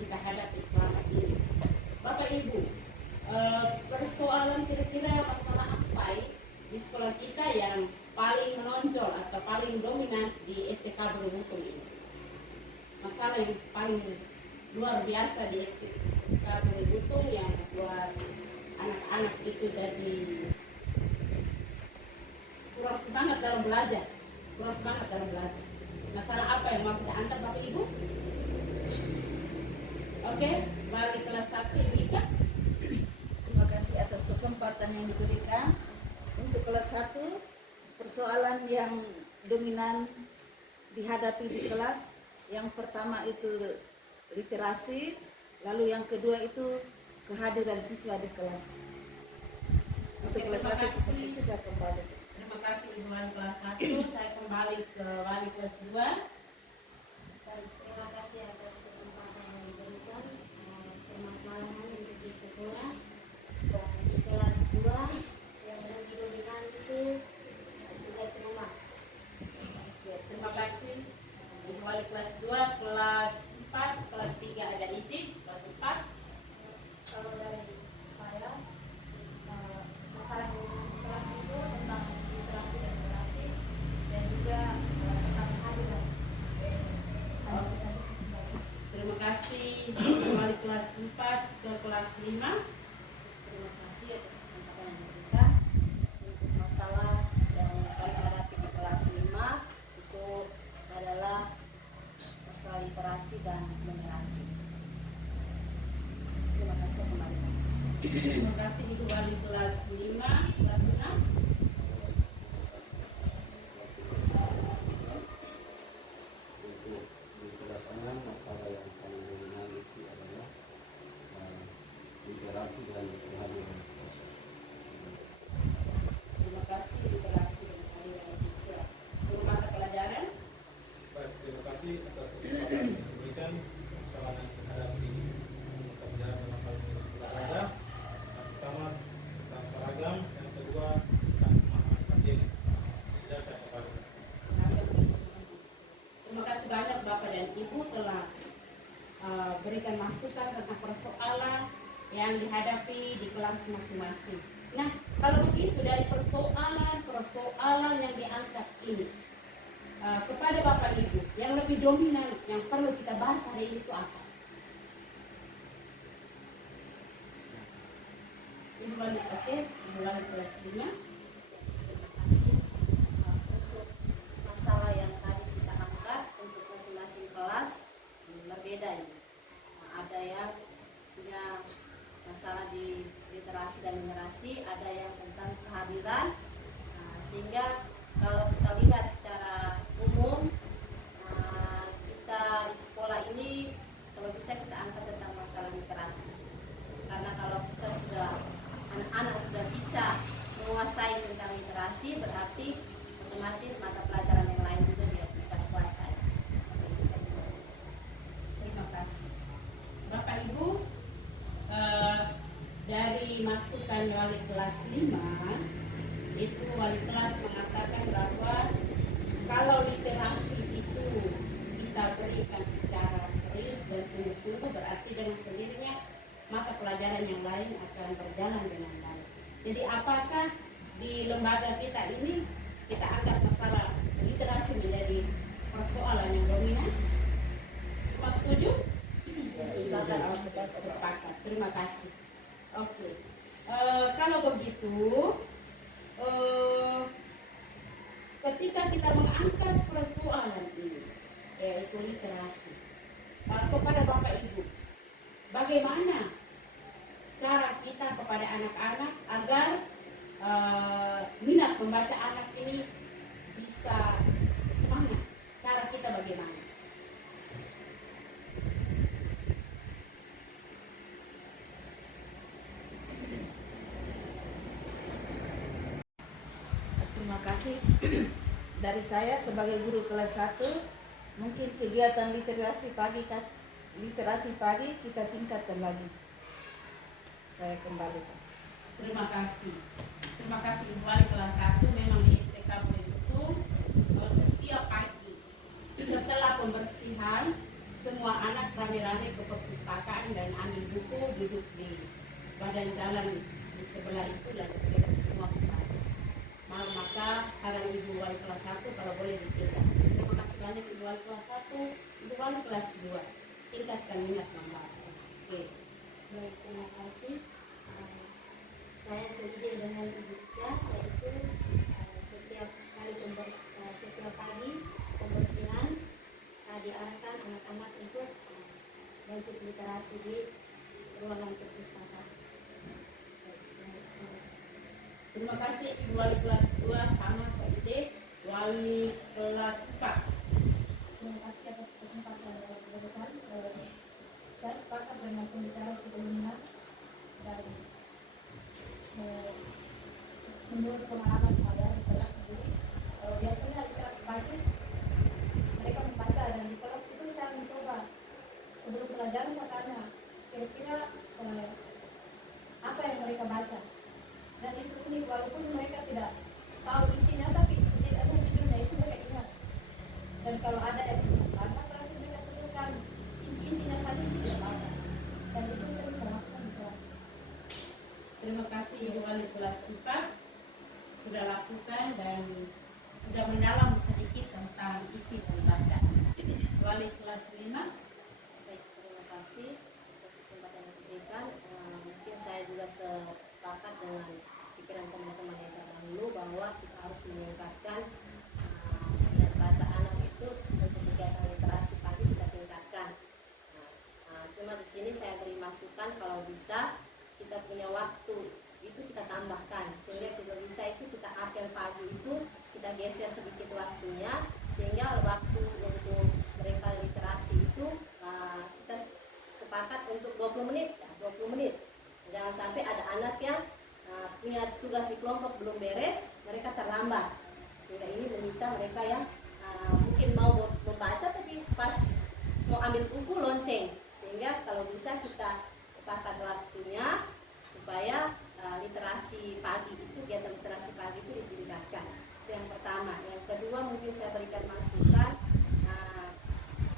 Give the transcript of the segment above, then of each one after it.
kita hadapi selama ini. Bapak Ibu, persoalan kira-kira masalah apa di sekolah kita yang paling menonjol atau paling dominan di STK Berubutung ini? Masalah yang paling luar biasa di STK Berubutung yang buat anak-anak itu jadi kurang semangat dalam belajar. Masalah apa yang mau kita angkat Bapak Ibu? Oke, balik kelas 1 Ibu Ika. Terima kasih atas kesempatan yang diberikan. Untuk kelas 1, persoalan yang dominan dihadapi di kelas, yang pertama itu literasi, lalu yang kedua itu kehadiran siswa di kelas. Untuk kelas 1 seperti itu saya kembali. Terima kasih Ibu Wali kelas 1. Saya kembali ke Wali kelas 2. Terima kasih atas kesempatan yang diberikan. Permasalahan untuk di sekolah dan di kelas 2 yang lebih dominan itu tugas rumah. Ya, terima kasih Ibu Wali kelas 2. Kelas 4, kelas 3 ada izin. Kelas 4. Kalau dari saya, masalah yang di kelas itu tentang literasi dan literasi dan juga tentang kehadiran. Terima kasih Ibu Wali kelas 4 ke kelas 5. Terima kasih atas kesempatan yang diberikan. Untuk masalah yang kami hadapi di kelas 5 itu adalah masalah literasi dan numerasi. Terima kasih kembali. Terima kasih Ibu Wali kelas 5, kelas 6. Untuk di kelas 6 masalah yang paling dominan itu adalah literasi dan kehadiran siswa. Terima kasih literasi dan kehadiran siswa. Untuk mata pelajaran, Baik, terima kasih atas kesempatan yang diberikan. Masalah yang dihadapi pekerjaan dalam hal ini olahraga. Yang pertama tentang seragam, yang kedua tentang pemahaman kajian. Sudah saya kembali. terima kasih banyak Bapak dan Ibu telah berikan masukan tentang persoalan yang dihadapi di kelas masing-masing. Nah, kalau begitu dari persoalan yang diangkat ini kepada Bapak Ibu, yang lebih dominan yang perlu kita bahas hari ini itu apa? Ibu Wali, oke, Ibu Wali kelas 5. Untuk masalah yang tadi kita angkat untuk masing-masing kelas berbeda ini. Ada yang punya masalah di literasi dan numerasi, ada yang tentang kehadiran. Sehingga kalau kita lihat secara umum, kita di sekolah ini kalau bisa kita angkat tentang masalah literasi. Karena kalau kita anak-anak sudah bisa menguasai tentang literasi, berarti otomatis mata pelajaran yang lain juga dia bisa kuasai. Seperti itu saja. Terima kasih. Bapak Ibu, dari masukan wali kelas 5, itu wali kelas mengatakan bahwa kalau literasi itu kita berikan secara serius dan sungguh-sungguh, berarti dengan sendirinya mata pelajaran yang lain akan berjalan dengan baik. Jadi apakah di lembaga kita ini kita anggap masalah literasi menjadi persoalan yang dominan? Semua setuju? Sepakat. Terima kasih. Oke. Kalau begitu, ketika kita mengangkat persoalan ini, yaitu literasi, kepada Bapak Ibu, bagaimana cara kita kepada anak-anak agar minat membaca anak ini bisa semangat? Cara kita bagaimana? Terima kasih. Dari saya sebagai guru kelas 1, mungkin kegiatan literasi pagi kita tingkatkan lagi. Saya kembali. Terima kasih. Terima kasih Ibu Wali kelas 1. Memang di STK Berubutung setiap pagi setelah pembersihan semua anak rame-rame ke perpustakaan dan ambil buku, duduk di badan jalan di sebelah itu dan kita semua membaca. Maka saran Ibu Wali kelas 1 kalau boleh ditingkat. Terima kasih banyak Ibu Wali kelas 1, Ibu Wali kelas 2. Tingkatkan minat membaca. Oke. Baik, terima kasih. Saya setuju dengan Ibu Tia, yaitu setiap pagi pembersihan diarahkan anak-anak untuk belajar literasi di ruangan perpustakaan. Terima kasih Ibu Wali kelas 2 sama seperti Wali kelas 4. Terima kasih atas kesempatan yang diberikan. Saya sepakat dengan pembicaraan sebelumnya dan menurut pengalaman saya di kelas sendiri, biasanya di kelas pagi mereka membaca dan di kelas itu saya mencoba sebelum pelajaran saya tanya kira-kira apa yang mereka baca, dan itu unik walaupun mereka tidak tahu isinya tapi setidaknya judulnya itu mereka ingat, dan kalau ada yang baca berarti mereka sebutkan intinya saja tidak baca, dan itu sering saya lakukan di kelas. Terima kasih Ibu Wali kelas 4 sudah lakukan dan sudah mendalam sedikit tentang isi pembacaan. Wali kelas 5. Baik, terima kasih atas kesempatan yang diberikan. Mungkin saya juga sepakat dengan pikiran teman-teman yang terdahulu bahwa kita harus meningkatkan minat baca anak itu untuk kegiatan literasi pagi kita tingkatkan. Cuma di sini saya beri masukan kalau bisa kita punya waktu itu kita tambahkan sehingga kita bisa itu kita apel pagi itu kita geser sedikit waktunya sehingga waktu untuk mereka literasi itu kita sepakat untuk 20 menit ya, 20 menit. Jangan sampai ada anak yang punya tugas di kelompok belum beres, mereka terlambat sehingga ini meminta mereka yang mungkin mau membaca tapi pas mau ambil buku lonceng, sehingga kalau bisa kita sepakat waktunya supaya literasi pagi itu, kegiatan literasi pagi itu ditingkatkan. Itu yang pertama. Yang kedua mungkin saya berikan masukan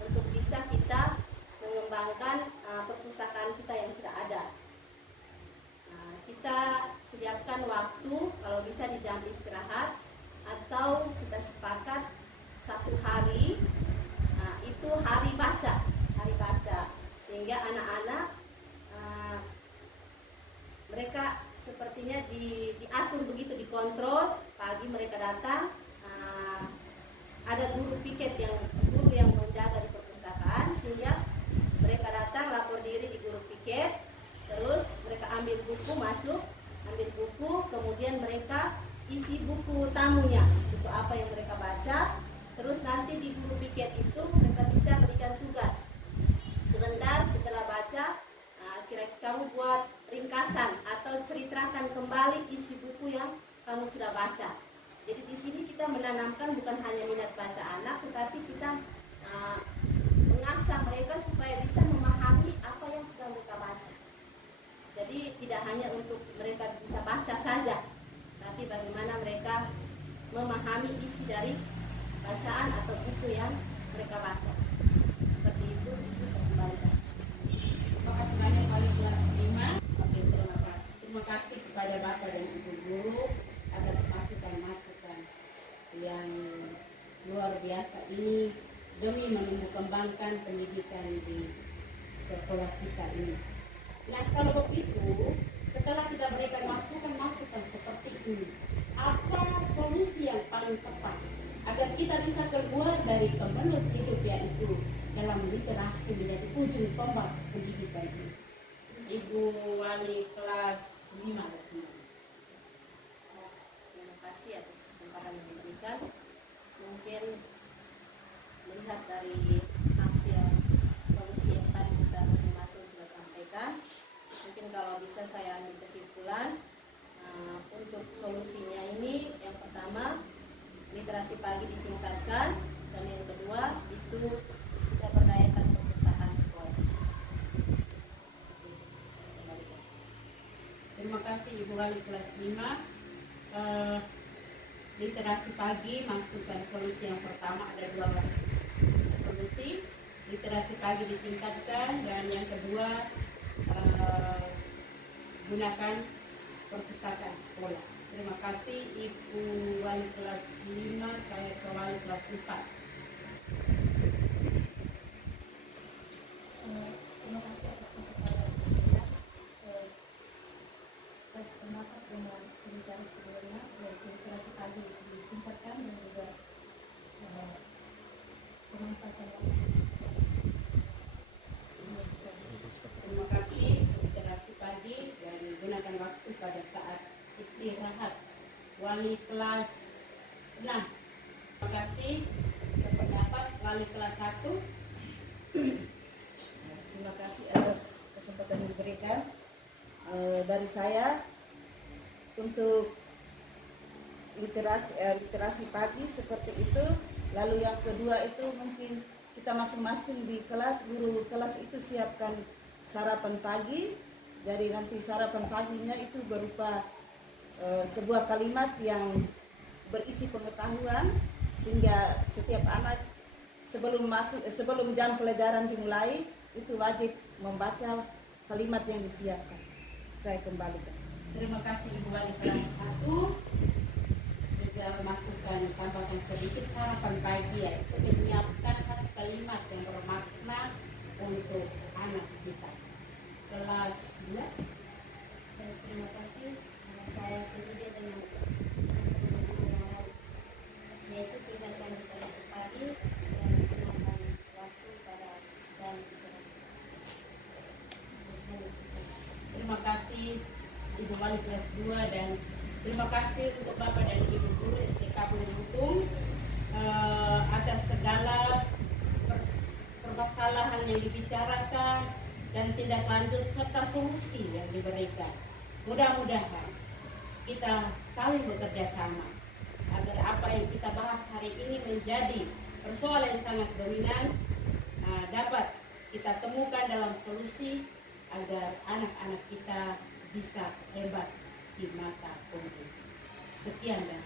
untuk bisa kita mengembangkan perpustakaan kita yang sudah ada. Kita sediakan waktu kalau bisa di jam istirahat atau kita sepakat satu hari itu hari baca, sehingga anak-anak mereka sepertinya diatur begitu, dikontrol. Pagi mereka datang, ada guru yang menjaga di perpustakaan sehingga mereka datang lapor diri di guru piket, terus mereka ambil buku masuk, kemudian mereka isi buku tamunya, buku apa yang mereka baca, terus nanti di guru piket itu mereka bisa berikan tugas sebentar setelah baca, kira-kira kamu buat ringkasan atau ceritakan kembali isi buku yang kamu sudah baca. Jadi di sini kita menanamkan bukan hanya minat baca anak, tetapi kita mengasah mereka supaya bisa memahami apa yang sudah mereka baca. Jadi tidak hanya untuk mereka bisa baca saja, tapi bagaimana mereka memahami isi dari bacaan atau buku yang mereka baca. Seperti itu saya kembalikan. Terima kasih banyak Wali kelas 5. Oke, terima kasih. Terima kasih kepada Bapak dan Ibu guru atas masukan-masukan yang luar biasa ini demi menumbuh-kembangkan pendidikan di sekolah kita ini. Nah, kalau begitu, setelah kita berikan masukan-masukan seperti ini, apa solusi yang paling tepat agar kita bisa keluar dari kemelut hidup yaitu dalam literasi menjadi ujung tombak pendidikan ini? Ibu Wali kelas 5. Terima kasih atas kesempatan yang diberikan. Mungkin melihat dari hasil solusi yang tadi kita masing-masing sudah sampaikan, mungkin kalau bisa saya ambil kesimpulan untuk solusinya ini, yang pertama literasi pagi ditingkatkan, dan yang kedua itu kita berdayakan perpustakaan sekolah. Terima kasih Ibu Wali kelas 5. Literasi pagi masukkan solusi yang pertama, ada 2 solusi. literasi pagi ditingkatkan, dan yang kedua gunakan perpustakaan sekolah. Terima kasih Ibu Wali kelas 5, saya ke Wali kelas 4. Terima kasih atas kesempatan ini. Saya sependapat dengan pembicaraan sebelumnya, yaitu literasi pagi ditingkatkan dan juga pemanfaatan waktu. Terima kasih literasi pagi dan gunakan waktu pada saat istirahat. Wali kelas 6. Terima kasih. Sependapat Wali kelas 1. Terima kasih atas kesempatan yang diberikan. Dari saya untuk literasi pagi seperti itu. Lalu yang kedua itu mungkin kita masing-masing di kelas, guru kelas itu siapkan sarapan pagi. Jadi nanti sarapan paginya itu berupa sebuah kalimat yang berisi pengetahuan, sehingga setiap anak sebelum jam pelajaran dimulai itu wajib membaca kalimat yang disiapkan. Saya kembalikan. Terima kasih Ibu Wali kelas 1. Juga memasukkan tambahkan sedikit sarapan pagi, yaitu menyiapkan satu kalimat yang bermakna untuk anak kita. Kelas 2. Terima kasih. Saya setuju dengan yaitu tingkatkan literasi pagi dan gunakan waktu pada jam istirahat. Terima kasih Ibu Wali kelas 2 dan terima kasih untuk Bapak dan Ibu Guru STK Butung atas segala permasalahan yang dibicarakan dan tindak lanjut serta solusi yang diberikan. Mudah-mudahan kita saling bekerja sama agar apa yang kita bahas hari ini menjadi persoalan yang sangat dominan dapat kita temukan dalam solusi agar anak-anak kita bisa hebat di mata umum. Sekian dan